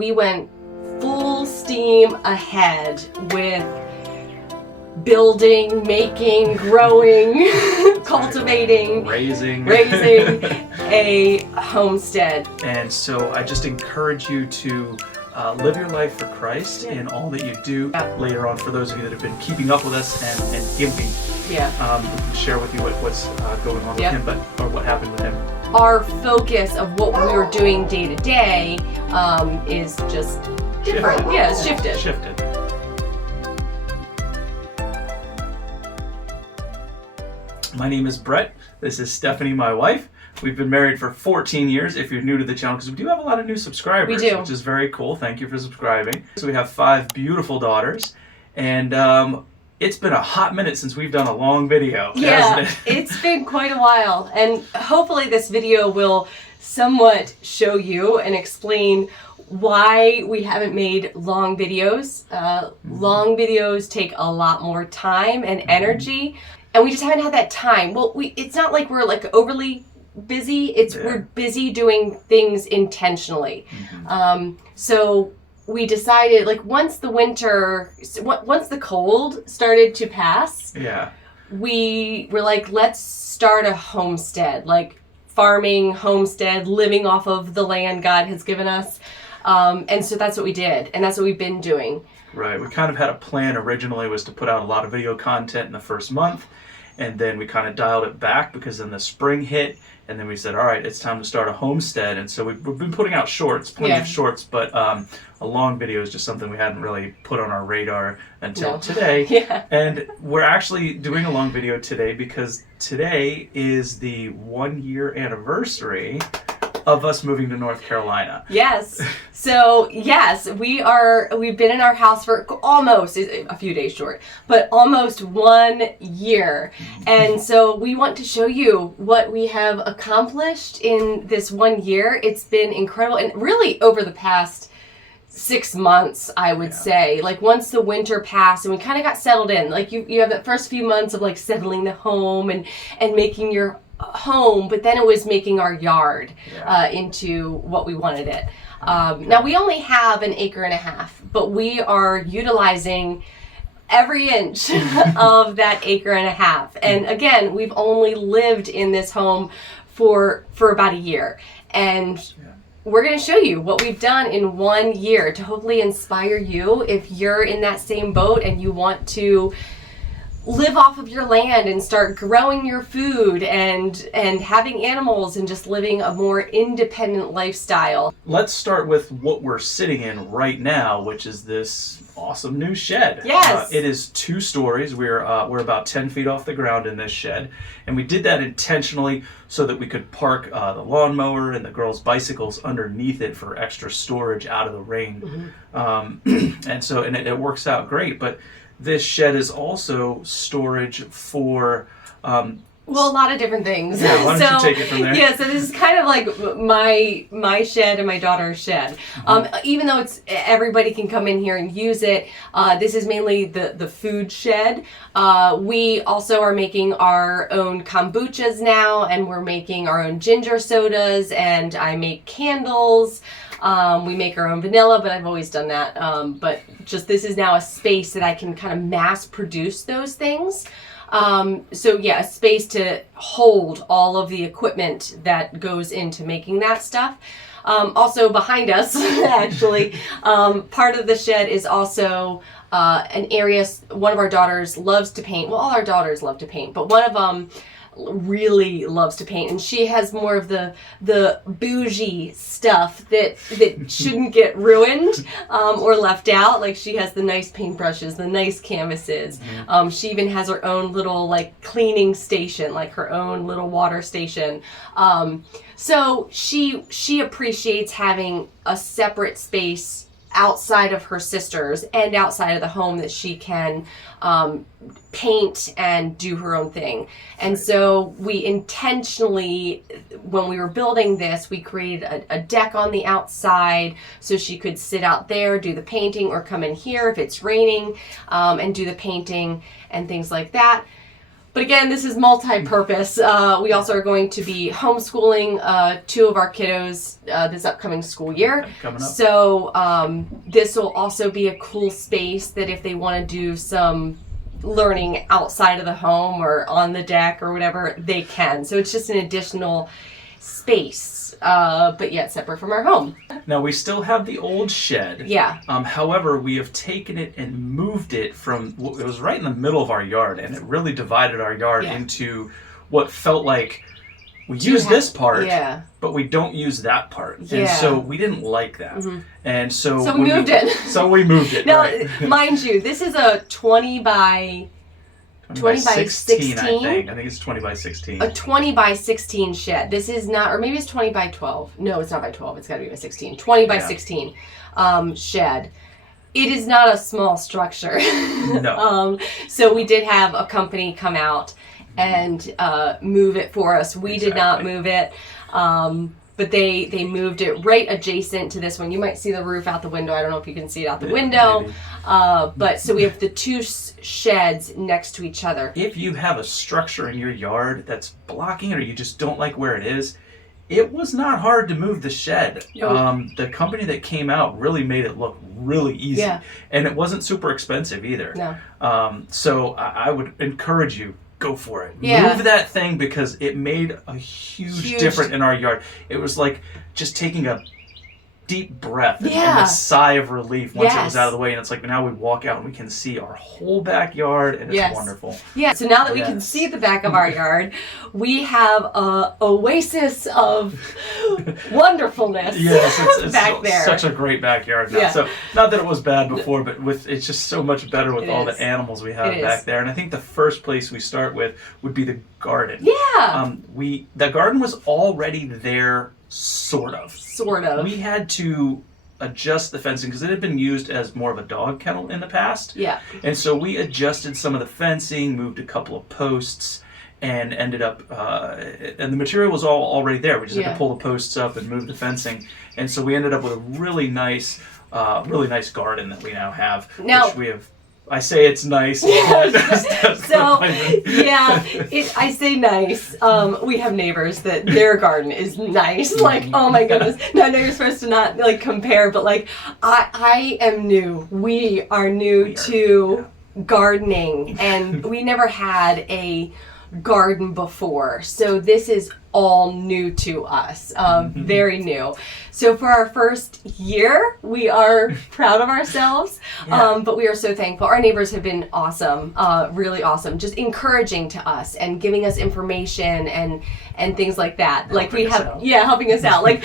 We went full steam ahead with building, making, growing, cultivating, raising a homestead. And so I just encourage you to live your life for Christ in all that you do. Later on, for those of you that have been keeping up with us and give me, we can share with you what's going on with him, or what happened with him. Our focus of what we were doing day to day is just different. Yeah, it's shifted. My name is Brett. This is Stephanie, my wife. We've been married for 14 years, if you're new to the channel, because we do have a lot of new subscribers. We do. Which is very cool. Thank you for subscribing. So we have 5 beautiful daughters, and it's been a hot minute since we've done a long video, hasn't it? It's been quite a while, and hopefully this video will somewhat show you and explain why we haven't made long videos. Long videos take a lot more time and energy, and we just haven't had that time. Well, it's not like we're like overly busy. We're busy doing things intentionally. So we decided, like, once the cold started to pass, we were like, let's start a homestead, like farming, homestead, living off of the land God has given us. And so that's what we did, and that's what we've been doing. Right. We kind of had a plan originally, was to put out a lot of video content in the first month, and then we kind of dialed it back because then the spring hit, and then we said, all right, it's time to start a homestead. And so we've been putting out plenty of shorts, but a long video is just something we hadn't really put on our radar until today. And we're actually doing a long video today because today is the 1-year anniversary of us moving to North Carolina. Yes. So yes, we've been in our house for almost, a few days short, but almost 1 year. And so we want to show you what we have accomplished in this 1 year. It's been incredible, and really over the past 6 months, I would say. Like, once the winter passed and we kind of got settled in, like you have that first few months of like settling the home and making your home, but then it was making our yard into what we wanted it. Now we only have 1.5 acres, but we are utilizing every inch of that 1.5 acres. And again, we've only lived in this home for about a year, and we're going to show you what we've done in 1 year to hopefully inspire you if you're in that same boat and you want to live off of your land and start growing your food and having animals and just living a more independent lifestyle. Let's start with what we're sitting in right now, which is this awesome new shed. Yes. It is 2 stories. We're about 10 feet off the ground in this shed, and we did that intentionally so that we could park the lawnmower and the girls' bicycles underneath it for extra storage out of the rain. And so it works out great, but this shed is also storage for well, a lot of different things. Yeah, why don't you take it from there? Yeah, so this is kind of like my shed and my daughter's shed. Even though everybody can come in here and use it, this is mainly the food shed. We also are making our own kombuchas now, and we're making our own ginger sodas, and I make candles. We make our own vanilla, but I've always done that. But just this is now a space that I can kind of mass produce those things. So yeah, a space to hold all of the equipment that goes into making that stuff. Also behind us, actually, part of the shed is also an area. One of our daughters loves to paint. Well, all our daughters love to paint, but one of them really loves to paint, and she has more of the bougie stuff that shouldn't get ruined or left out. Like, she has the nice paintbrushes, the nice canvases. She even has her own little like cleaning station, like her own little water station. So she appreciates having a separate space outside of her sisters and outside of the home that she can paint and do her own thing. And so we intentionally, when we were building this, we created a deck on the outside so she could sit out there, do the painting, or come in here if it's raining and do the painting and things like that. But again, this is multi-purpose. We also are going to be homeschooling 2 of our kiddos this upcoming school year. Coming up. So this will also be a cool space that if they want to do some learning outside of the home or on the deck or whatever, they can. So it's just an additional space, but yet separate from our home. Now we still have the old shed. Yeah. However, we have taken it and moved it from, it was right in the middle of our yard, and it really divided our yard into what felt like we use this part, but we don't use that part. And so we didn't like that. And so we moved it. So we moved it. Now, right. mind you, this is a 20 by 16, I think. I think it's 20 by 16. A 20 by 16 shed. This is not, or maybe it's 20 by 12. No, it's not by 12. It's got to be by 16. 20 by 16 shed. It is not a small structure. No. So we did have a company come out and move it for us. We did not move it. But they moved it right adjacent to this one. You might see the roof out the window. I don't know if you can see it out the window. But so we have the 2 sheds next to each other. If you have a structure in your yard that's blocking it or you just don't like where it is, it was not hard to move the shed. The company that came out really made it look really easy. And it wasn't super expensive either. No. So I would encourage you, go for it. Move that thing because it made a huge difference in our yard. It was like just taking a deep breath and a sigh of relief once it was out of the way. And it's like now we walk out and we can see our whole backyard, and it's wonderful. Yeah, so now that we can see the back of our yard, we have a oasis of wonderfulness it's back there. Such a great backyard now. So not that it was bad before, but it's just so much better with all the animals we have back there. And I think the first place we start with would be the garden. The garden was already there. Sort of. We had to adjust the fencing because it had been used as more of a dog kennel in the past. And so we adjusted some of the fencing, moved a couple of posts, and ended up, and the material was all already there. We just had to pull the posts up and move the fencing. And so we ended up with a really nice garden that we now have. Which we have. I say it's nice. I say nice. We have neighbors that their garden is nice. Like, oh my goodness. Now I know you're supposed to not like compare, but like I am new. We are new to gardening, and we never had a garden before. So this is all new to us, very new. So for our first year, we are proud of ourselves, but we are so thankful. Our neighbors have been awesome, really awesome, just encouraging to us and giving us information and things like that. Helping us out. Like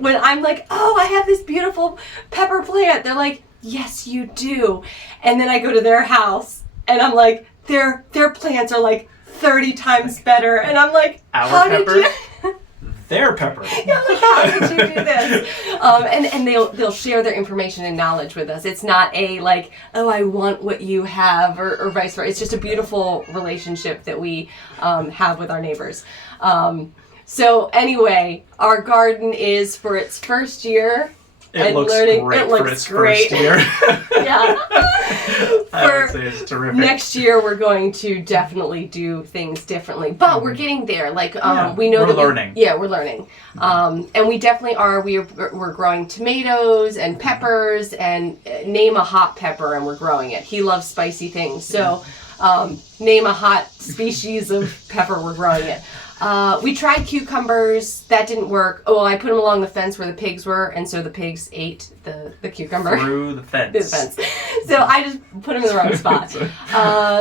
when I'm like, oh, I have this beautiful pepper plant, they're like, yes, you do. And then I go to their house and I'm like, their plants are like 30 times better, and I'm like, their pepper. Like, how did you do this? And they'll share their information and knowledge with us. It's not a like, oh, I want what you have, or vice versa. It's just a beautiful relationship that we have with our neighbors. So anyway, our garden is for its first year. It looks great for its first year. I would say it's terrific. Next year, we're going to definitely do things differently, but we're getting there. Like we know we're learning. We're learning, and we definitely are. We're growing tomatoes and peppers, and name a hot pepper, and we're growing it. He loves spicy things, so name a hot species of pepper, we're growing it. We tried cucumbers. That didn't work. Oh, I put them along the fence where the pigs were, and so the pigs ate the cucumber. Through the fence. So I just put them in the wrong spot.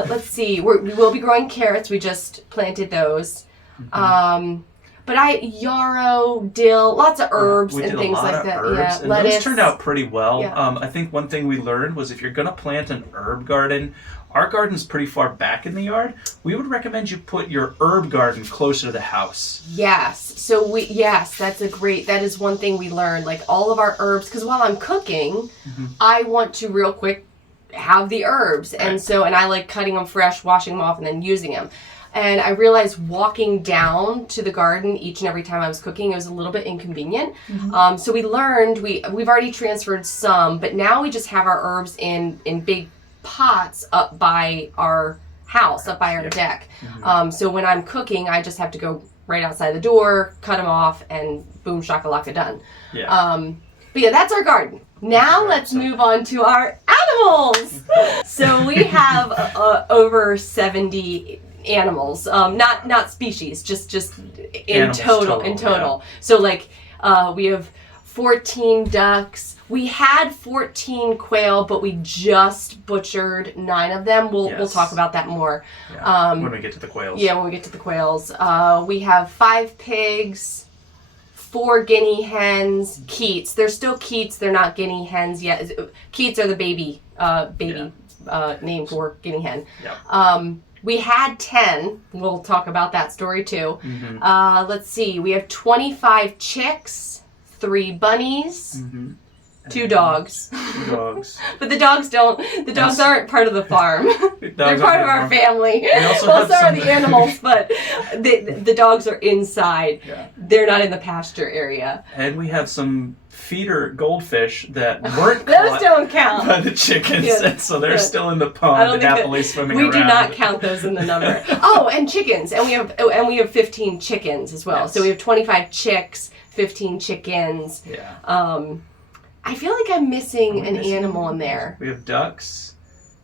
Let's see. We will be growing carrots. We just planted those. But yarrow, dill, lots of herbs and things like that. Herbs, and lettuce. Those turned out pretty well. I think one thing we learned was if you're going to plant an herb garden, our garden's pretty far back in the yard. We would recommend you put your herb garden closer to the house. Yes. So that is one thing we learned. Like all of our herbs, because while I'm cooking, I want to real quick have the herbs. Right. And I like cutting them fresh, washing them off, and then using them. And I realized walking down to the garden each and every time I was cooking, it was a little bit inconvenient. So we learned, we've already transferred some, but now we just have our herbs in big pots up by our house up by our Yeah. deck. Mm-hmm. So when I'm cooking, I just have to go right outside the door, cut them off, and boom shakalaka done. Yeah. But yeah, that's our garden. Now let's move on to our animals. So we have over 70 animals, not species, just in Animals total. total, So like we have 14 ducks. We had 14 quail, but we just butchered 9 of them. We'll talk about that more. Yeah. When we get to the quails. Yeah, when we get to the quails. We have 5 pigs, 4 guinea hens, Keats. They're still Keats. They're not guinea hens yet. Keats are the baby name for guinea hen. Yeah. We had 10. We'll talk about that story too. Mm-hmm. Let's see. We have 25 chicks, 3 bunnies, Mm-hmm. 2 dogs. 2 dogs. But the dogs aren't part of the farm. They're part of our family. Well, so are the animals, but the dogs are inside. Yeah. They're not in the pasture area. And we have some feeder goldfish that weren't Those caught don't count. by the chickens, Yeah. and so they're Yeah. still in the I pond don't and think happily swimming we around. do not count those in the number. Oh, and chickens, and we have 15 chickens as well. Yes. So we have 25 chicks, 15 chickens. Yeah. I feel like I'm missing an animal in there. We have ducks.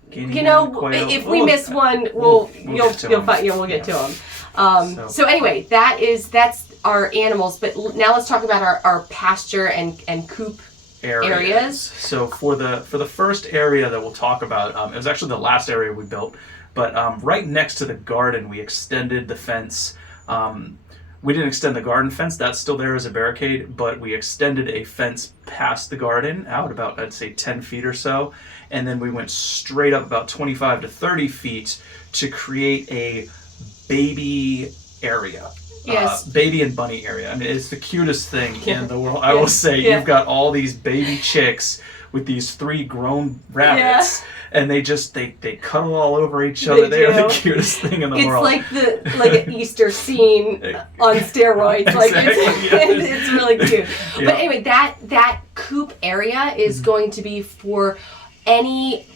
Guinea You know, hen, quail. if we miss one, we'll get to them. So anyway, that's our animals. But now let's talk about our pasture and coop areas. So for the first area that we'll talk about, it was actually the last area we built, but right next to the garden, we extended the fence. We didn't extend the garden fence, that's still there as a barricade, but we extended a fence past the garden out about, I'd say, 10 feet or so. And then we went straight up about 25 to 30 feet to create a baby area. Yes. Baby and bunny area. I mean, it's the cutest thing in the world. I Yeah. will say, Yeah. you've got all these baby chicks with these 3 grown rabbits. Yeah. And they cuddle all over each other. They are the cutest thing in the world. It's like an Easter scene on steroids. Like it's really cute. Yeah. But anyway, that coop area is going to be for any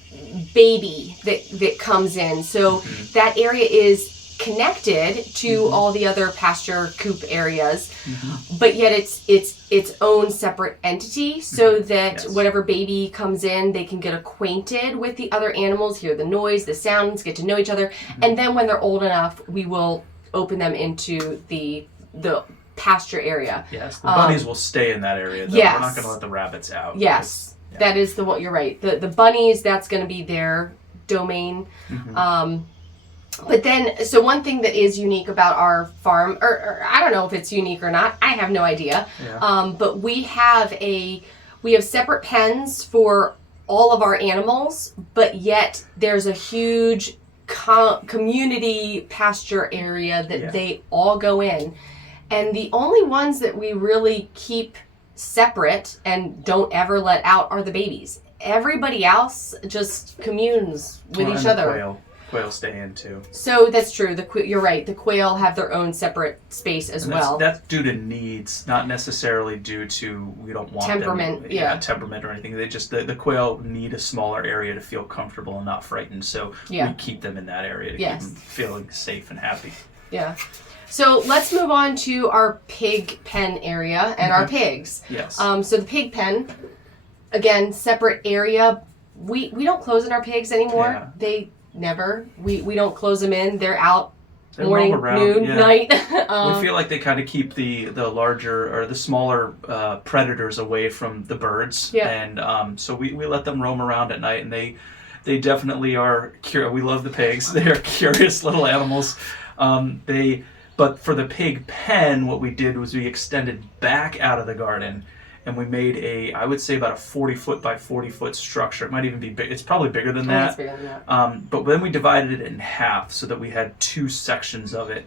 baby that comes in. So that area is connected to all the other pasture coop areas, but yet it's its own separate entity, so that whatever baby comes in, they can get acquainted with the other animals, hear the noise, the sounds, get to know each other, and then when they're old enough, we will open them into the pasture area. Yes, the bunnies will stay in that area, though. Yes. We're not going to let the rabbits out. Yes, that is the one. You're right. The bunnies, that's going to be their domain. But then, so one thing that is unique about our farm, or I don't know if it's unique or not, I have no idea. Yeah. But we have separate pens for all of our animals, but yet there's a huge community pasture area that they all go in. And the only ones that we really keep separate and don't ever let out are the babies. Everybody else just communes with each other. Quail stay in too. So that's true. You're right. The quail have their own separate space as well. That's due to needs, not necessarily due to we don't want temperament. Them, temperament or anything. They just the quail need a smaller area to feel comfortable and not frightened. So we keep them in that area to keep them feeling safe and happy. Yeah. So let's move on to our pig pen area and our pigs. Yes. So the pig pen, again, separate area. We don't close in our pigs anymore. Yeah. They never. We don't close them in. They're out They morning, roam around, noon, night. We feel like they kind of keep the larger or the smaller predators away from the birds. Yeah. And so we let them roam around at night, and they definitely are curious. We love the pigs. They are curious little animals. But for the pig pen, what we did was we extended back out of the garden, and we made I would say about a 40-foot by 40-foot structure. It might even be big. It's probably bigger than that. It's bigger than that. But then we divided it in half so that we had 2 sections of it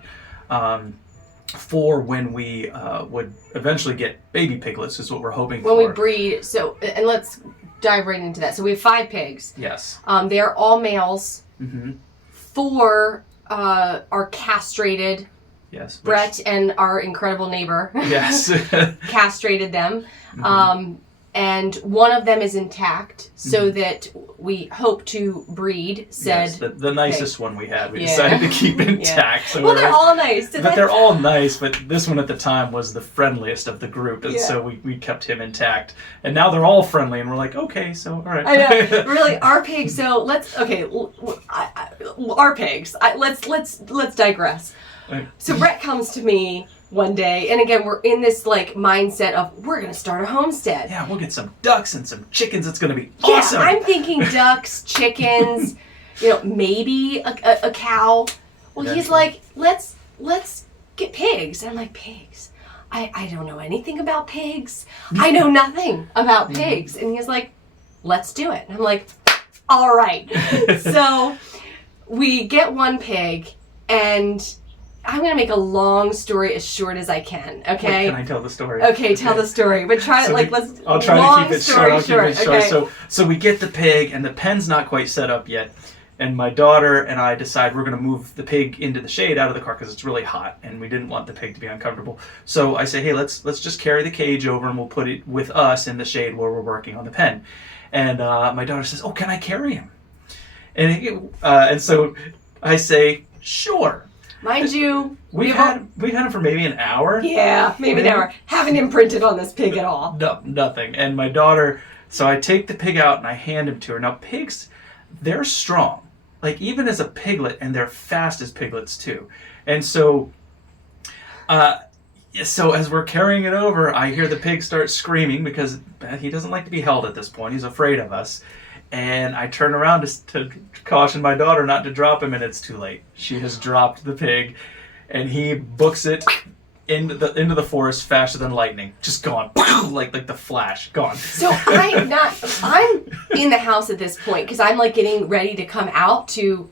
for when we would eventually get baby piglets, is what we're hoping for. When we breed. So, and let's dive right into that. So we have 5 pigs. Yes. They are all males. Mm-hmm. 4 are castrated. Yes. Brett and our incredible neighbor castrated them. Mm-hmm. And one of them is intact, so that we hope to breed said. Yes, the nicest one we had. We Yeah. decided to keep intact. Yeah. So Well, they're all nice. But they're all nice, but this one at the time was the friendliest of the group, and Yeah. so we kept him intact. And now they're all friendly, and we're like, okay, so all right. I know, really, our pigs. So our pigs. Let's digress. So Brett comes to me one day, and again, we're in this like mindset of we're gonna start a homestead. Yeah, we'll get some ducks and some chickens. It's gonna be awesome. Yeah, I'm thinking ducks, chickens, maybe a cow. Well, he's like, let's get pigs. And I'm like, pigs? I don't know anything about pigs. I know nothing about pigs. And he's like, let's do it. And I'm like, all right. So we get one pig, and I'm going to make a long story as short as I can, okay? Wait, can I tell the story? Okay, tell the story. But try So let's I'll try to keep it short. I'll keep it short. Okay. So we get the pig, and the pen's not quite set up yet. And my daughter and I decide we're going to move the pig into the shade out of the car because it's really hot, and we didn't want the pig to be uncomfortable. So I say, hey, let's just carry the cage over, and we'll put it with us in the shade where we're working on the pen. And my daughter says, oh, can I carry him? And so I say, sure. Mind you, We've had him for maybe an hour. Yeah, maybe an hour. Haven't imprinted on this pig at all. No, nothing. And my daughter, so I take the pig out and I hand him to her. Now pigs, they're strong. Like even as a piglet, and they're fast as piglets too. And so, so as we're carrying it over, I hear the pig start screaming because he doesn't like to be held at this point. He's afraid of us. And I turn around to caution my daughter not to drop him, and it's too late. She has dropped the pig, and he books it into the forest faster than lightning. Just gone, like the flash, gone. So I'm in the house at this point because I'm like getting ready to come out to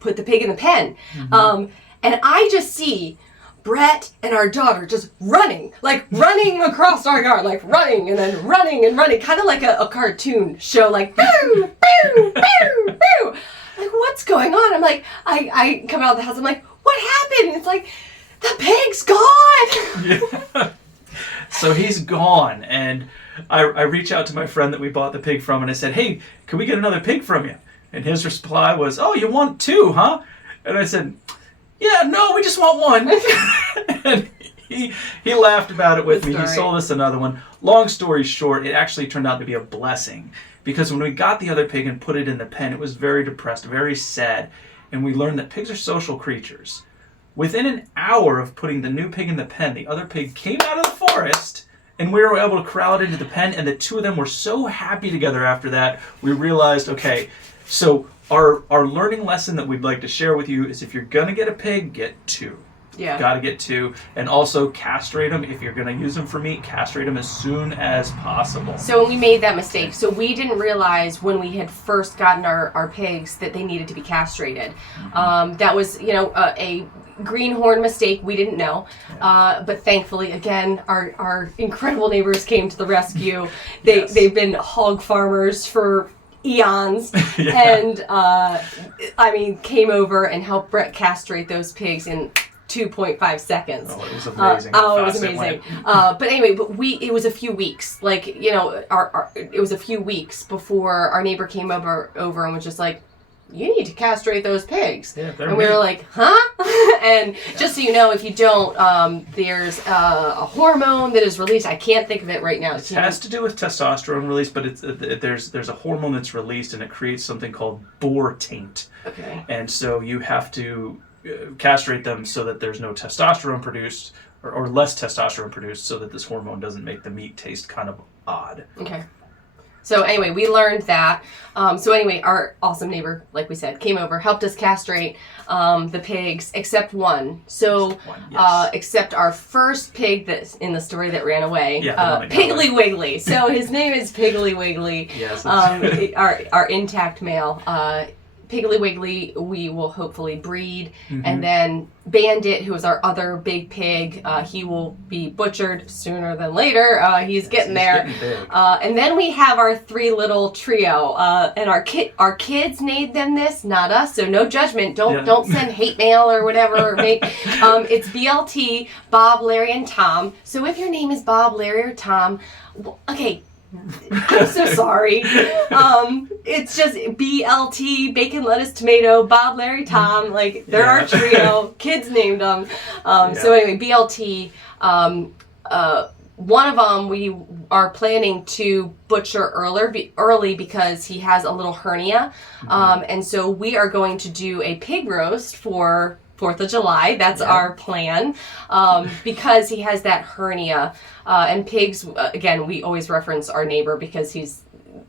put the pig in the pen, and I just see Brett and our daughter just running across our yard, like running and then running and running, kind of like a cartoon show, like boo, boo, boo, boo. Like, what's going on? I'm like, I come out of the house, I'm like, what happened? And it's like, the pig's gone. Yeah. So he's gone, and I reach out to my friend that we bought the pig from, and I said, hey, can we get another pig from you? And his reply was, oh, you want two, huh? And I said, yeah, no, we just want one. And he laughed about it with me. He sold us another one. Long story short, it actually turned out to be a blessing, because when we got the other pig and put it in the pen, it was very depressed, very sad, and we learned that pigs are social creatures. Within an hour of putting the new pig in the pen, the other pig came out of the forest, and we were able to corral it into the pen, and the two of them were so happy together after that. We realized, okay, so our learning lesson that we'd like to share with you is if you're going to get a pig, get two. Yeah. Got to get two. And also castrate them. If you're going to use them for meat, castrate them as soon as possible. So we made that mistake. So we didn't realize when we had first gotten our pigs that they needed to be castrated. That was, a greenhorn mistake. We didn't know. But thankfully, again, our incredible neighbors came to the rescue. They've been hog farmers for eons. And came over and helped Brett castrate those pigs in 2.5 seconds. Oh, it was amazing. It was amazing. But anyway, it was a few weeks. Like, it was a few weeks before our neighbor came over and was just like, you need to castrate those pigs. Yeah, and we were like, huh? And just so you know, if you don't, there's a hormone that is released. I can't think of it right now. It has to do with testosterone release, but there's a hormone that's released, and it creates something called boar taint. Okay. And so you have to castrate them so that there's no testosterone produced, or less testosterone produced, so that this hormone doesn't make the meat taste kind of odd. Okay. So anyway, we learned that. Our awesome neighbor, like we said, came over, helped us castrate the pigs, except one. So, except our first pig that's in the story that ran away, Piggly Wiggly. So his name is Piggly Wiggly. Yes. Our intact male. Piggly Wiggly, we will hopefully breed, and then Bandit, who is our other big pig, he will be butchered sooner than later. He's getting there. Getting big. And then we have our three little trio, and our kids made them this, not us. So no judgment. Don't send hate mail or whatever. It's BLT, Bob, Larry, and Tom. So if your name is Bob, Larry, or Tom, okay. I'm so sorry. It's just BLT, bacon, lettuce, tomato, Bob, Larry, Tom. Like, they're our trio. Kids named them. So anyway, BLT. One of them we are planning to butcher early because he has a little hernia. And so we are going to do a pig roast for 4th of July. That's our plan, because he has that hernia. And pigs, again, we always reference our neighbor because he's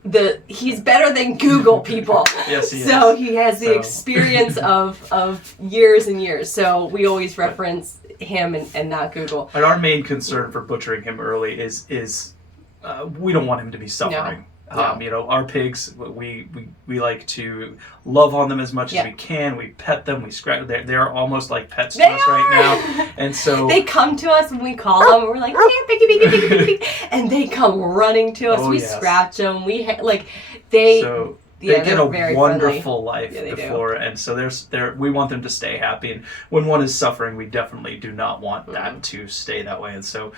better than Google, people. Yes, he is. So he has the experience of years and years. So we always reference him and not Google. And our main concern for butchering him early is we don't want him to be suffering. No. You know, our pigs, we like to love on them as much as we can. We pet them, we scratch. They're almost like pets to us right now. And so they come to us when we call them. We're like, "Here, piggy, piggy, piggy, piggy, piggy," and they come running to us. We scratch them. They get a very wonderful friendly. life before, and so we want them to stay happy. And when one is suffering, we definitely do not want that to stay that way. And so.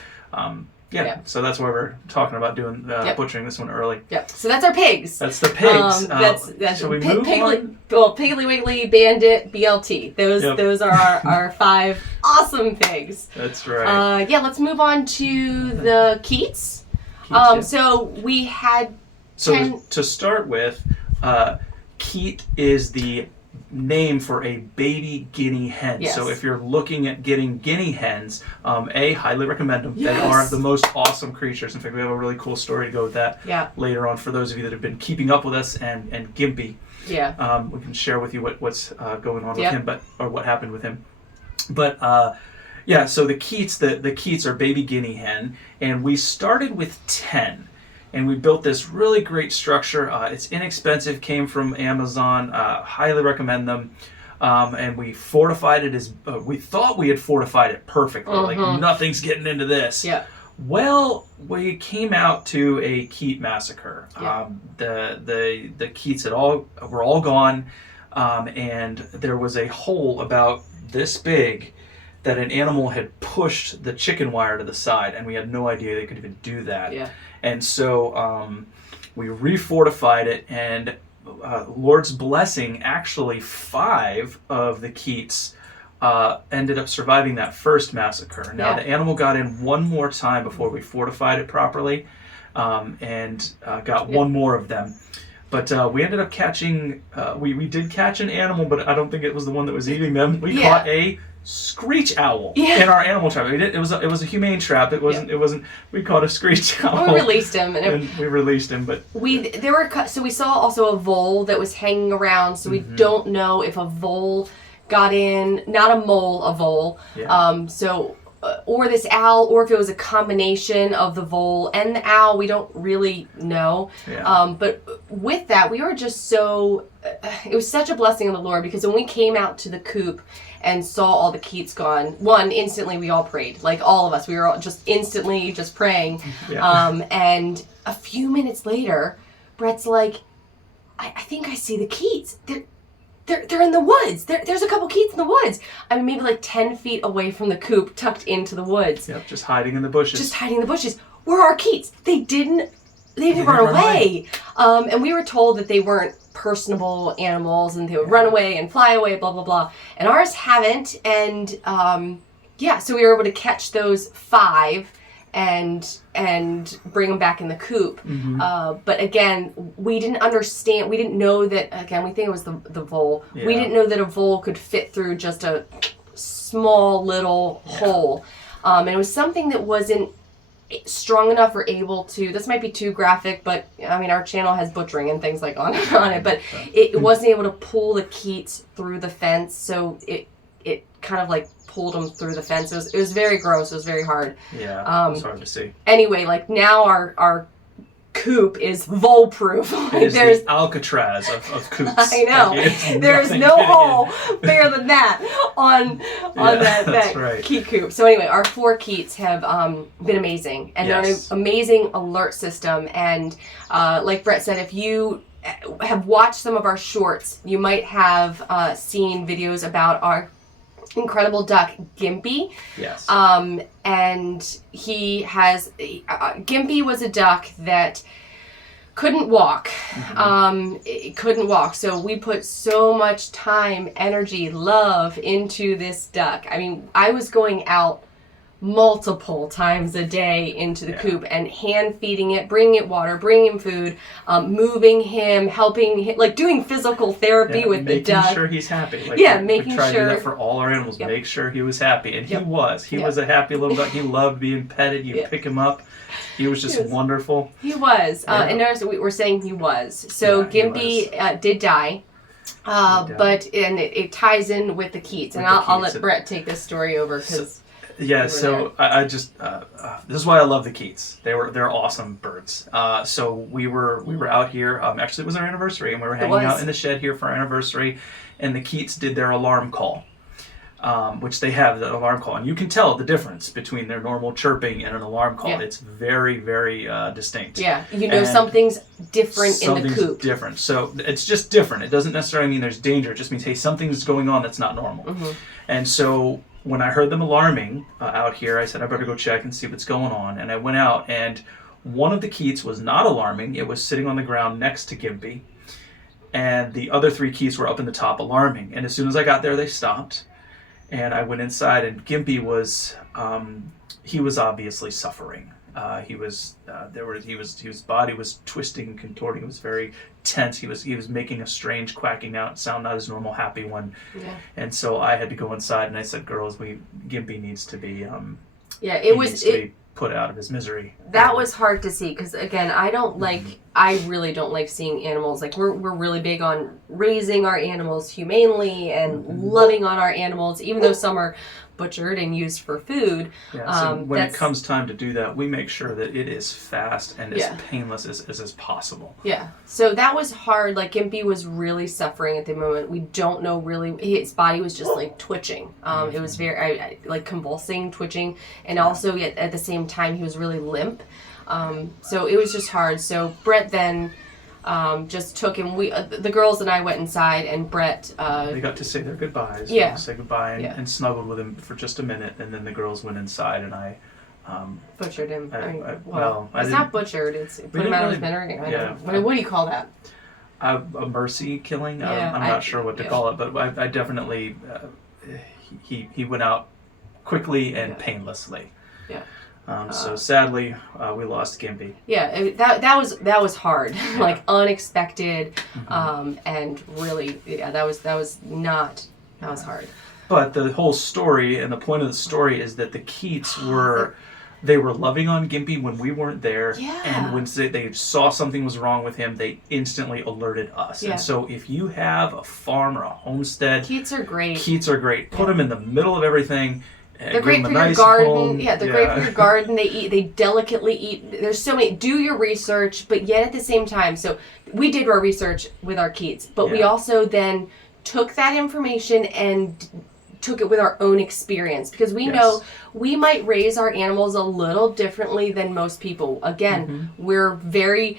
So that's why we're talking about doing butchering this one early. Yep. So that's our pigs. That's the pigs. That's so we move on. Well, Piggly Wiggly, Bandit, BLT. Those are our 5 awesome pigs. That's right. Let's move on to the Keats. So we had. To start with, Keat is the name for a baby guinea hen. Yes. So if you're looking at getting guinea hens, highly recommend them. Yes. They are the most awesome creatures. In fact, we have a really cool story to go with that later on for those of you that have been keeping up with us and Gimpy. Yeah. We can share with you what's going on with him, or what happened with him. But so the Keats are baby guinea hen, and we started with 10. And we built this really great structure. It's inexpensive, came from Amazon. Highly recommend them. And we fortified it as we thought we had fortified it perfectly. Like nothing's getting into this. Yeah. Well, we came out to a Keat massacre. Yeah. The Keats were all gone, and there was a hole about this big that an animal had pushed the chicken wire to the side, and we had no idea they could even do that. Yeah. And so we refortified it, and Lord's blessing, actually 5 of the Keats ended up surviving that first massacre. Now, the animal got in one more time before we fortified it properly, and got one more of them. But we ended up catching, we did catch an animal, but I don't think it was the one that was eating them. We caught a screech owl in our animal trap. It was a humane trap. It wasn't. We caught a screech owl. We released him, but so we saw also a vole that was hanging around. So we don't know if a vole got in, not a mole, a vole. Yeah. Or this owl, or if it was a combination of the vole and the owl, we don't really know. Yeah. But with that, we were just it was such a blessing of the Lord, because when we came out to the coop and saw all the Keats gone, instantly we all prayed. Like, all of us, we were all just instantly just praying. Yeah. And a few minutes later, Brett's like, I think I see the Keats. They're in the woods. There's a couple Keats in the woods. I mean, maybe like 10 feet away from the coop, tucked into the woods. Yep, just hiding in the bushes. Where are our Keats? They didn't run away. And we were told that they weren't personable animals, and they would run away and fly away, blah, blah, blah. And ours haven't. And so we were able to catch those 5 and bring them back in the coop. But again, we didn't understand. We didn't know that. Again, we think it was the vole. Yeah. We didn't know that a vole could fit through just a small little hole. And it was something that wasn't strong enough or able to. This might be too graphic, but I mean, our channel has butchering and things like on it. But it wasn't able to pull the Keats through the fence, so it kind of like pulled them through the fence. It was very gross. It was very hard. Yeah, it was hard to see. Anyway, like, now our coop is vole proof. There's the Alcatraz of coops. I know. There's no hole bigger than that on that Keat coop. So anyway, our 4 Keats have been amazing, and they're an amazing alert system. And like Brett said, if you have watched some of our shorts, you might have seen videos about our incredible duck, Gimpy. Yes. And he has, Gimpy was a duck that couldn't walk. It couldn't walk. So we put so much time, energy, love into this duck. I mean, I was going out multiple times a day into the coop and hand feeding it, bringing it water, bringing him food, moving him, helping him, like doing physical therapy with the duck. Making sure he's happy. Like making we try sure. to do that for all our animals. Make sure he was happy. And he was. He was a happy little duck. He loved being petted. You pick him up. He was just wonderful. He was. And notice that we're saying he was. So Gimpy did die. But it ties in with the Keats. And I'll let Brett take this story over because... I just this is why I love the Keats. They're awesome birds. So we were out here. Actually, it was our anniversary, and we were hanging out in the shed here for our anniversary. And the Keats did their alarm call, which they have the alarm call, and you can tell the difference between their normal chirping and an alarm call. It's very, very distinct. Yeah, something's different in the coop. Something's different. So it's just different. It doesn't necessarily mean there's danger. It just means, hey, something's going on that's not normal. And so when I heard them alarming out here, I said, I better go check and see what's going on. And I went out, and one of the Keats was not alarming. It was sitting on the ground next to Gimpy. And the other 3 Keats were up in the top alarming. And as soon as I got there, they stopped. And I went inside, and Gimpy was, he was obviously suffering. His body was twisting and contorting. It was very tense. He was making a strange quacking sound, not his normal happy one. And so I had to go inside, and I said, "Girls, Gimpy needs to be put out of his misery." That was hard to see because again, I really don't like seeing animals. Like we're really big on raising our animals humanely and loving on our animals, even though some are butchered and used for food. So when it comes time to do that, we make sure that it is fast and as painless as possible. So that was hard. Like Gimpy was really suffering at the moment. We don't know really. His body was just like twitching. It was very like convulsing, twitching, and also at the same time he was really limp. So it was just hard. So Brett then just took him. The girls and I went inside, and Brett... they got to say their goodbyes. Say goodbye and snuggled with him for just a minute, and then the girls went inside, and I... butchered him. It's not butchered. It's put him out of his misery. What do you call that? A mercy killing? I'm not sure what to call it, but I definitely... he went out quickly and painlessly. So sadly, we lost Gimpy. That was hard, like unexpected, and really, that was hard. But the whole story and the point of the story is that the Keats were loving on Gimpy when we weren't there, and when they saw something was wrong with him, they instantly alerted us. And so if you have a farm or a homestead, Keats are great. Put them in the middle of everything. They're great for your garden. They're great for your garden. They delicately eat. There's so many. Do your research, but yet at the same time. So we did our research with our Keats, but we also then took that information and took it with our own experience because we know we might raise our animals a little differently than most people. Again, we're very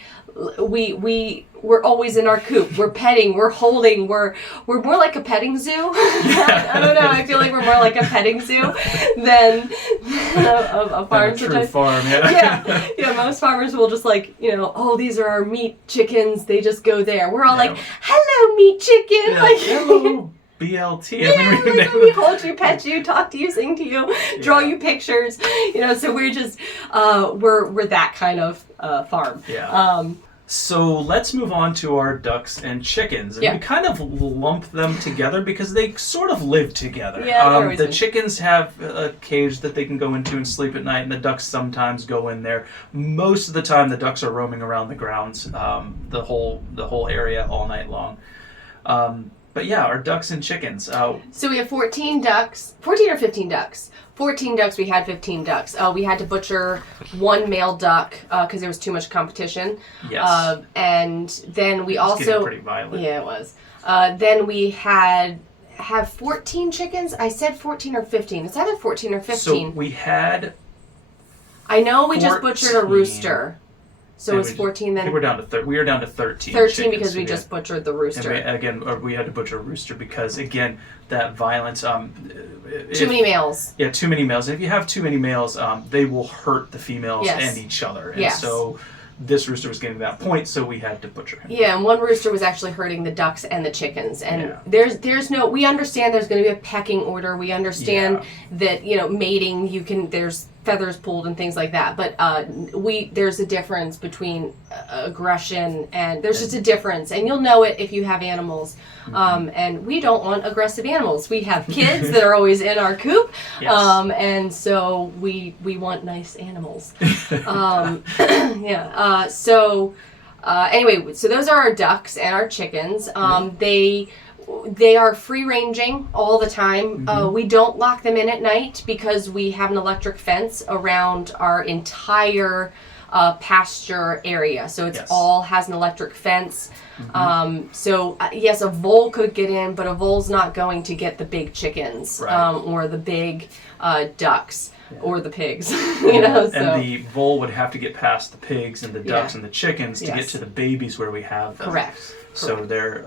we're always in our coop. We're petting, we're holding, we're more like a petting zoo. I don't know, I feel like we're more like a petting zoo than a farm. A true farm, most farmers will just these are our meat chickens, they just go there. We're all like, hello meat chicken. Hello. BLT. We hold you, pet you, talk to you, sing to you, draw you pictures. So we're just we're that kind of farm. So let's move on to our ducks and chickens. And we kind of lump them together because they sort of live together. The chickens have a cage that they can go into and sleep at night, and the ducks sometimes go in there. Most of the time, the ducks are roaming around the grounds, the whole area all night long. But our ducks and chickens. So we have 14 ducks, 14 or 15 ducks. 14 ducks, we had 15 ducks. We had to butcher one male duck because there was too much competition. Yes. And then we also... getting pretty violent. Yeah, it was. Then we have 14 chickens. I said 14 or 15. It's either 14 or 15. So we had... I know we just butchered a rooster. So it was 14 then? I think we were down to 13. 13 chickens. because we just butchered the rooster. And we had to butcher a rooster because, again, that violence. Too many males. Yeah, too many males. And if you have too many males, they will hurt the females Yes. and each other. And Yes. so this rooster was getting to that point, so we had to butcher him. Yeah, and one rooster was actually hurting the ducks and the chickens. And Yeah. there's no, we understand there's going to be a pecking order. We understand that, mating, there's feathers pulled and things like that. But there's a difference between aggression and there's just a difference. And you'll know it if you have animals. And we don't want aggressive animals. We have kids that are always in our coop. Yes. And so we want nice animals. Yeah. Anyway, so those are our ducks and our chickens. They are free ranging all the time. We don't lock them in at night because we have an electric fence around our entire pasture area. So it's all has an electric fence. Yes, a vole could get in, but a vole's not going to get the big chickens or the big ducks. Or the pigs, And the vole would have to get past the pigs and the ducks and the chickens to get to the babies where we have them. Correct. So they're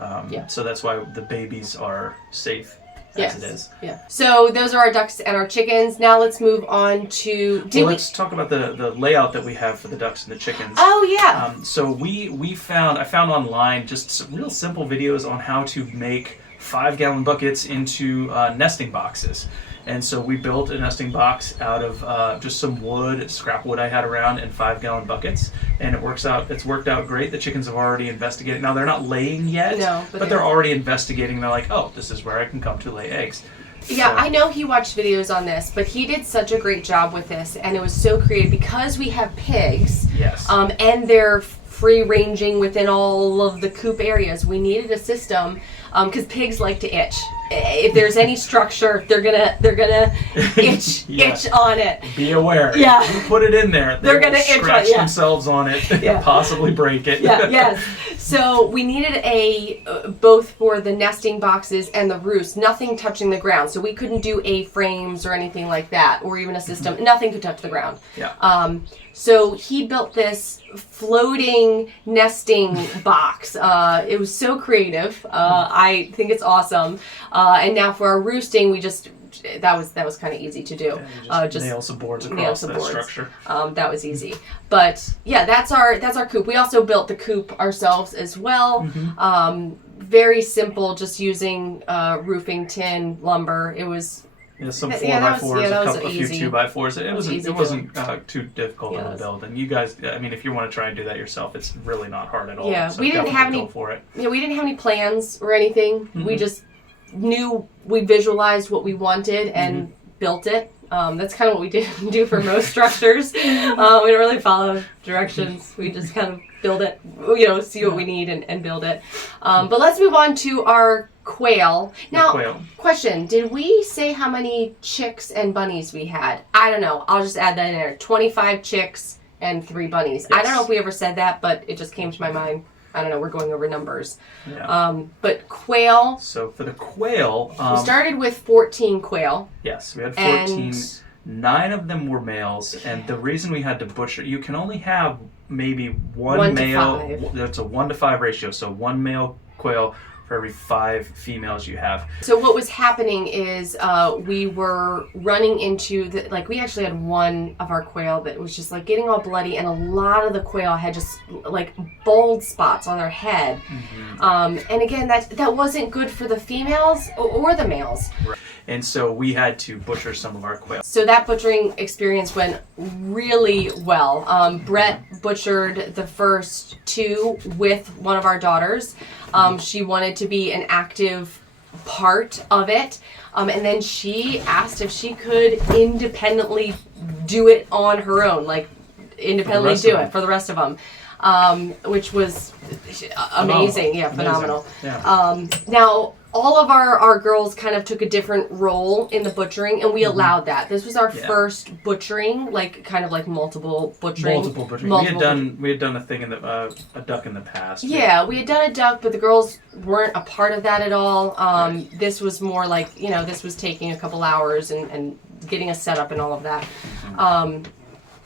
so that's why the babies are safe as it is. Yeah. So those are our ducks and our chickens. Now let's move on to. Let's talk about the layout that we have for the ducks and the chickens. Oh yeah. So I found online just some real simple videos on how to make 5-gallon buckets into nesting boxes. And so we built a nesting box out of just some wood, scrap wood I had around, and 5-gallon buckets. And it's worked out great. The chickens have already investigated. Now, they're not laying yet, but they're already investigating. They're like, oh, this is where I can come to lay eggs. Yeah, I know he watched videos on this, but he did such a great job with this, and it was so creative because we have pigs. Yes. And they're free ranging within all of the coop areas. We needed a system because pigs like to itch. If there's any structure, they're gonna itch on it. Be aware. Yeah. If you put it in there, they're gonna scratch themselves on it, possibly break it. Yes. So we needed both for the nesting boxes and the roost, nothing touching the ground. So we couldn't do A-frames or anything like that, or even a system. Nothing could touch the ground. Yeah. So he built this floating nesting box. It was so creative. I think it's awesome. And now for our roosting, that was kind of easy to do. Just nail some boards across the structure. That was easy. But yeah, that's our coop. We also built the coop ourselves as well. Very simple, just using roofing tin, lumber. It was. Yeah, some 4x4s, a few 2x4s. It wasn't too difficult to build. And you guys, I mean, if you want to try and do that yourself, it's really not hard at all. Yeah, so we didn't have any. Go for it. Yeah, we didn't have any plans or anything. We just knew we visualized what we wanted and built it. That's kind of what we do for most structures. We don't really follow directions. We just kind of build it, see what we need and build it. But let's move on to our quail. Now, question, did we say how many chicks and bunnies we had? I don't know. I'll just add that in there. 25 chicks and 3 bunnies. Yes. I don't know if we ever said that, but it just came to my mind. I don't know. We're going over numbers. Yeah. But quail. So for the quail. We started with 14 quail. Yes, we had 14. 9 of them were males. And the reason we had to butcher, you can only have maybe one male. That's a 1-to-5 ratio. So 1 male quail for every 5 females you have. So what was happening is we were running into we actually had one of our quail that was just getting all bloody, and a lot of the quail had just bald spots on their head. And again, that wasn't good for the females or the males. Right. And so we had to butcher some of our quail. So that butchering experience went really well. Brett butchered the first 2 with one of our daughters. She wanted to be an active part of it. And then she asked if she could independently do it on her own, independently do it for the rest of them. Which was amazing. Phenomenal. Yeah. Now, all of our girls kind of took a different role in the butchering, and we allowed that. This was our first butchering, multiple butchering. Multiple butchering. We had done a thing in a duck in the past. Yeah, we had done a duck, but the girls weren't a part of that at all. This was more this was taking a couple hours and getting us set up and all of that.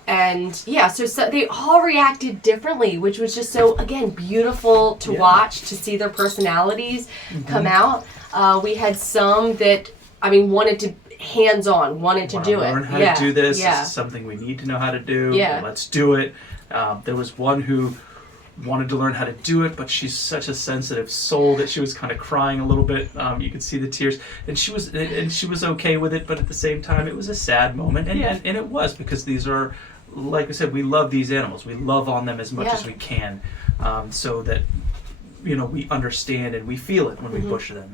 And yeah, so they all reacted differently, which was just so, again, beautiful to watch, to see their personalities come out. We had some that, I mean, wanted to hands-on, wanted to do it. Learn how to do this. This is something we need to know how to do. Yeah. Let's do it. There was one who wanted to learn how to do it, but she's such a sensitive soul that she was kind of crying a little bit. You could see the tears, and she was okay with it, but at the same time, it was a sad moment, and it was, because these are, like I said, we love these animals. We love on them as much as we can, so that we understand and we feel it when we butcher them.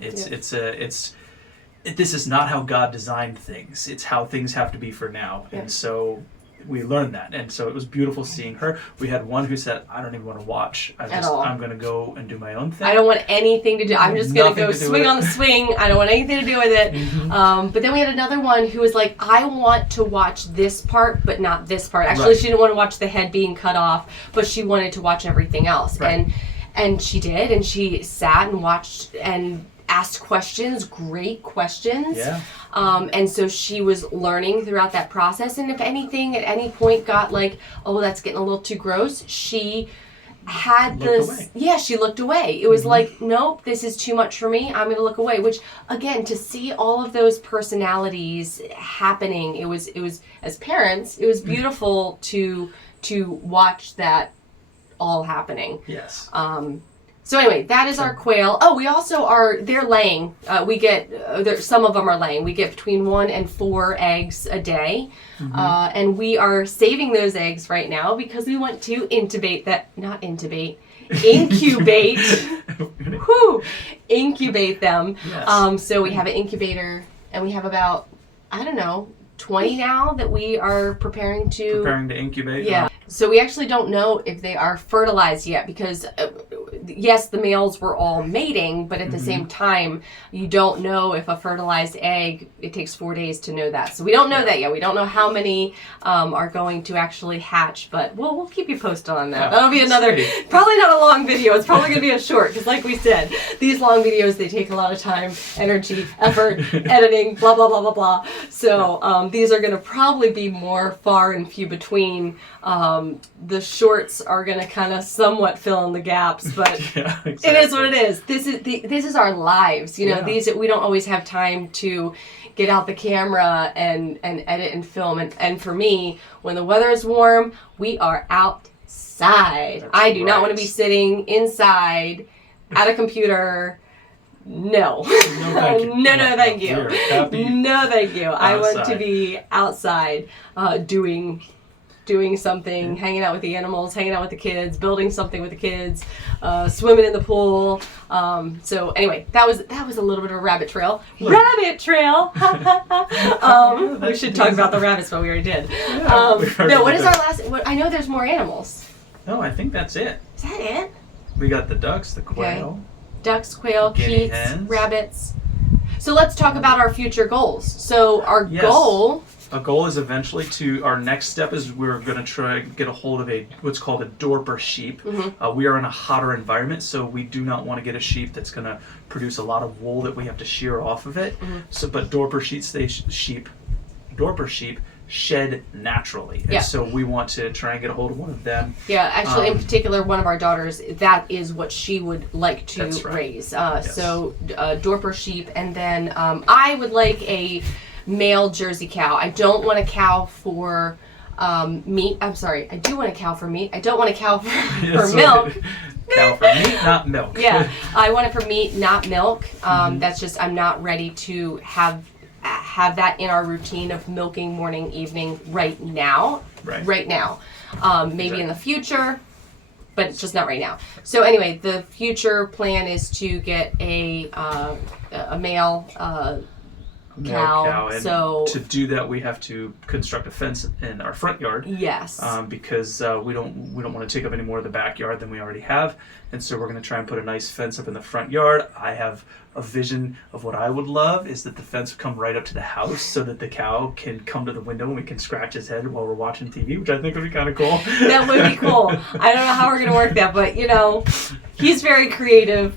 This is not how God designed things. It's how things have to be for now, and so we learned that, and so it was beautiful seeing her. We had one who said, "I don't even want to watch. I'm going to go and do my own thing. I don't want anything to do. I'm just going to go swing on the swing. I don't want anything to do with it." But then we had another one who was like, "I want to watch this part, but not this part." Actually, she didn't want to watch the head being cut off, but she wanted to watch everything else, and she did, and she sat and watched and asked questions, great questions. And so she was learning throughout that process, and if anything at any point got like, "Oh, that's getting a little too gross," she had she looked away. It was like, "Nope, this is too much for me. I'm going to look away." Which, again, to see all of those personalities happening, it was as parents, it was beautiful to watch that all happening. Yes. So anyway, that is our quail. Oh, we also they're laying. We get, some of them are laying. We get between 1 and 4 eggs a day. And we are saving those eggs right now because we want to incubate. Incubate them. Yes. So we have an incubator, and we have about, 20 now that we are preparing to incubate. Yeah. So we actually don't know if they are fertilized yet, because yes, the males were all mating, but at the same time, you don't know if a fertilized egg, it takes 4 days to know that. So we don't know that yet. We don't know how many are going to actually hatch, but we'll keep you posted on that. That'll be another, probably not a long video. It's probably going to be a short, because like we said, these long videos, they take a lot of time, energy, effort, editing, blah, blah, blah, blah, blah. So these are going to probably be more far and few between. The shorts are going to kind of somewhat fill in the gaps, but it is what it is. This is our lives. These, we don't always have time to get out the camera and edit and film. And for me, when the weather is warm, we are outside. I do not want to be sitting inside at a computer. No. No, thank you. No, thank you. No, thank you. I want to be outside doing something, hanging out with the animals, hanging out with the kids, building something with the kids, swimming in the pool. So anyway, that was a little bit of a rabbit trail. Rabbit trail! We should talk about the rabbits, but we already did. What is our last... I know there's more animals. No, I think that's it. Is that it? We got the ducks, the quail. Okay. Ducks, quail, guinea geese, hens. rabbits. So let's talk about our future goals. So our goal... A goal is eventually our next step is we're going to try to get a hold of what's called a dorper sheep. We are in a hotter environment, so we do not want to get a sheep that's going to produce a lot of wool that we have to shear off of it. But dorper sheep shed naturally. And so we want to try and get a hold of one of them. Yeah, actually, in particular, one of our daughters, that is what she would like to raise. So dorper sheep, and then I would like a male Jersey cow. I don't want a cow for meat. I'm sorry. I do want a cow for meat. I don't want a cow for milk. Cow for meat, not milk. Yeah, I want it for meat, not milk. That's just, I'm not ready to have that in our routine of milking morning, evening right now. Right now. Maybe in the future, but it's just not right now. So anyway, the future plan is to get a male cow. And so to do that, we have to construct a fence in our front yard. Yes. Because we don't want to take up any more of the backyard than we already have, and so we're going to try and put a nice fence up in the front yard. I have a vision of what I would love is that the fence would come right up to the house, so that the cow can come to the window and we can scratch his head while we're watching TV, which I think would be kind of cool. That would be cool. I don't know how we're going to work that, but he's very creative.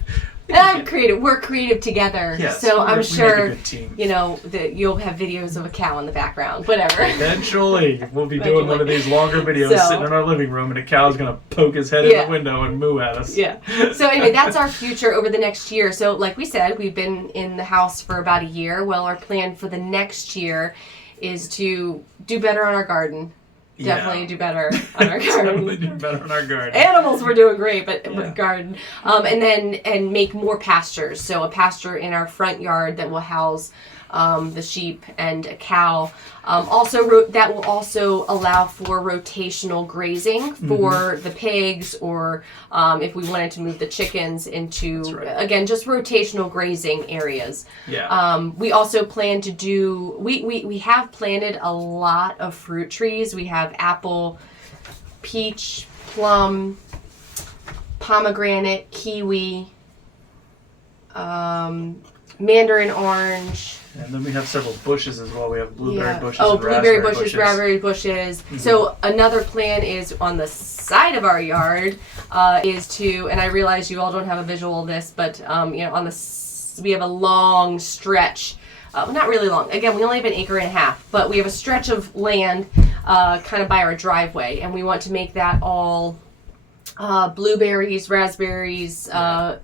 And I'm creative. We're creative together. Yes, so I'm we sure, make a good team. you know, that you'll have videos of a cow in the background. Whatever. Eventually, we'll be doing one of these longer videos sitting in our living room, and a cow's going to poke his head in the window and moo at us. Yeah. So anyway, that's our future over the next year. So like we said, we've been in the house for about a year. Well, our plan for the next year is to do better on our garden. Definitely do better on our garden. Definitely do better on our garden. Animals were doing great, but garden. And make more pastures. So a pasture in our front yard that will house the sheep and a cow. That will also allow for rotational grazing for the pigs, or if we wanted to move the chickens into, again, just rotational grazing areas. Yeah. We also plan to do, we have planted a lot of fruit trees. We have apple, peach, plum, pomegranate, kiwi, mandarin orange. And then we have several bushes as well. We have blueberry bushes. Oh, and blueberry bushes, raspberry bushes. Mm-hmm. So another plan is on the side of our yard is to, and I realize you all don't have a visual of this, but we have a long stretch. Not really long. Again, we only have 1.5 acres, but we have a stretch of land kind of by our driveway, and we want to make that all blueberries, raspberries,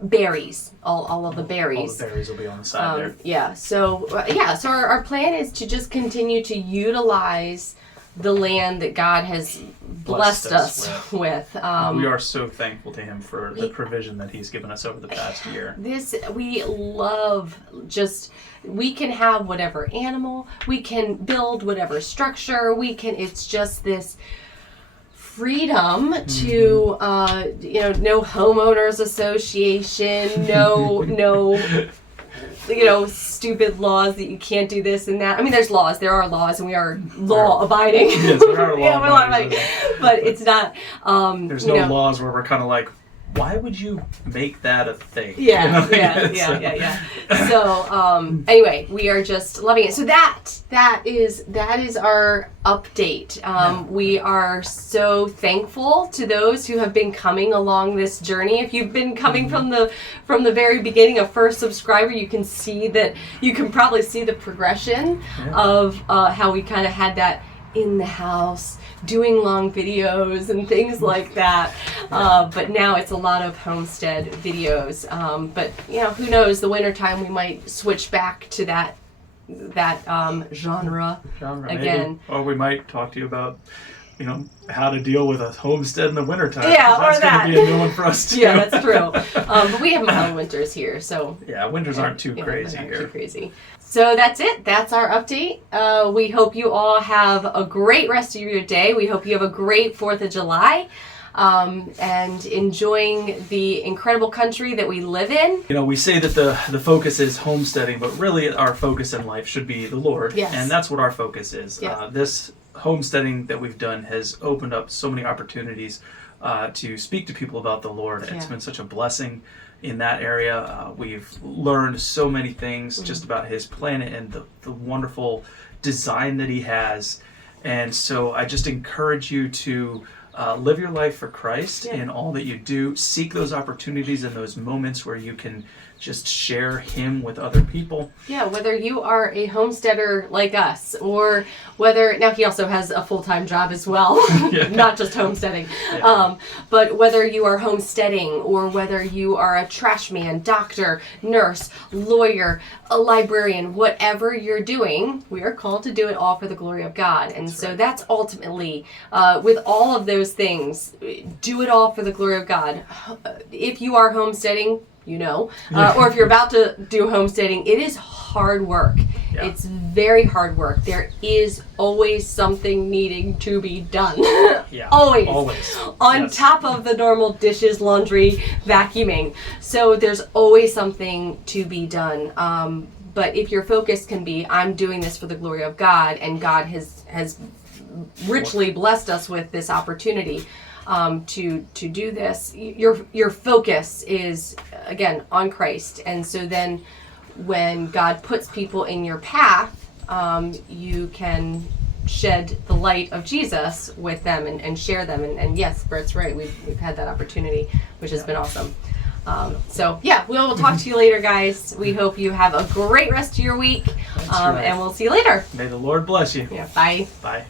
berries, all of the berries. All the berries will be on the side there. Yeah. So our plan is to just continue to utilize the land that God has blessed us with. We are so thankful to Him for the provision that He's given us over the past year. We love we can have whatever animal, we can build whatever structure, it's just this freedom to no homeowners association, no stupid laws that you can't do this and that. I mean, there are laws, and we are law abiding. Yes, there are law abiding. But it's not there's no laws where we're kind of like, why would you make that a thing? Yeah. So anyway, we are just loving it. So that is our update. We are so thankful to those who have been coming along this journey. If you've been coming from the very beginning, a first subscriber, you can probably see the progression of how we kind of had that in the house, doing long videos and things like that. But now it's a lot of homestead videos. But who knows? The wintertime we might switch back to that genre again. Maybe. Or we might talk to you about how to deal with a homestead in the wintertime. Yeah, that's going to be a new one for us too. Yeah, that's true. But we have mild winters here, so winters aren't too crazy here. Too crazy. So that's it. That's our update. We hope you all have a great rest of your day. We hope you have a great 4th of July. And enjoying the incredible country that we live in. We say that the focus is homesteading, but really our focus in life should be the Lord. Yes. And that's what our focus is. Yeah. This homesteading that we've done has opened up so many opportunities to speak to people about the Lord. It's been such a blessing in that area. We've learned so many things just about His planet and the wonderful design that He has. And so I just encourage you to live your life for Christ in all that you do. Seek those opportunities and those moments where you can just share Him with other people. Yeah, whether you are a homesteader like us, or now he also has a full-time job as well, not just homesteading. Yeah. But whether you are homesteading, or whether you are a trash man, doctor, nurse, lawyer, a librarian, whatever you're doing, we are called to do it all for the glory of God. And that's ultimately, with all of those things, do it all for the glory of God. If you are homesteading, or if you're about to do homesteading, it is hard work. Yeah. It's very hard work. There is always something needing to be done. Always. On top of the normal dishes, laundry, vacuuming. So there's always something to be done. But if your focus can be, I'm doing this for the glory of God, and God has richly blessed us with this opportunity to do this, your focus is again on Christ. And so then when God puts people in your path, you can shed the light of Jesus with them and share them. And yes, Bert's right. We've had that opportunity, which has been awesome. So yeah, we will talk to you later, guys. We hope you have a great rest of your week, right. and we'll see you later. May the Lord bless you. Yeah, bye. Bye.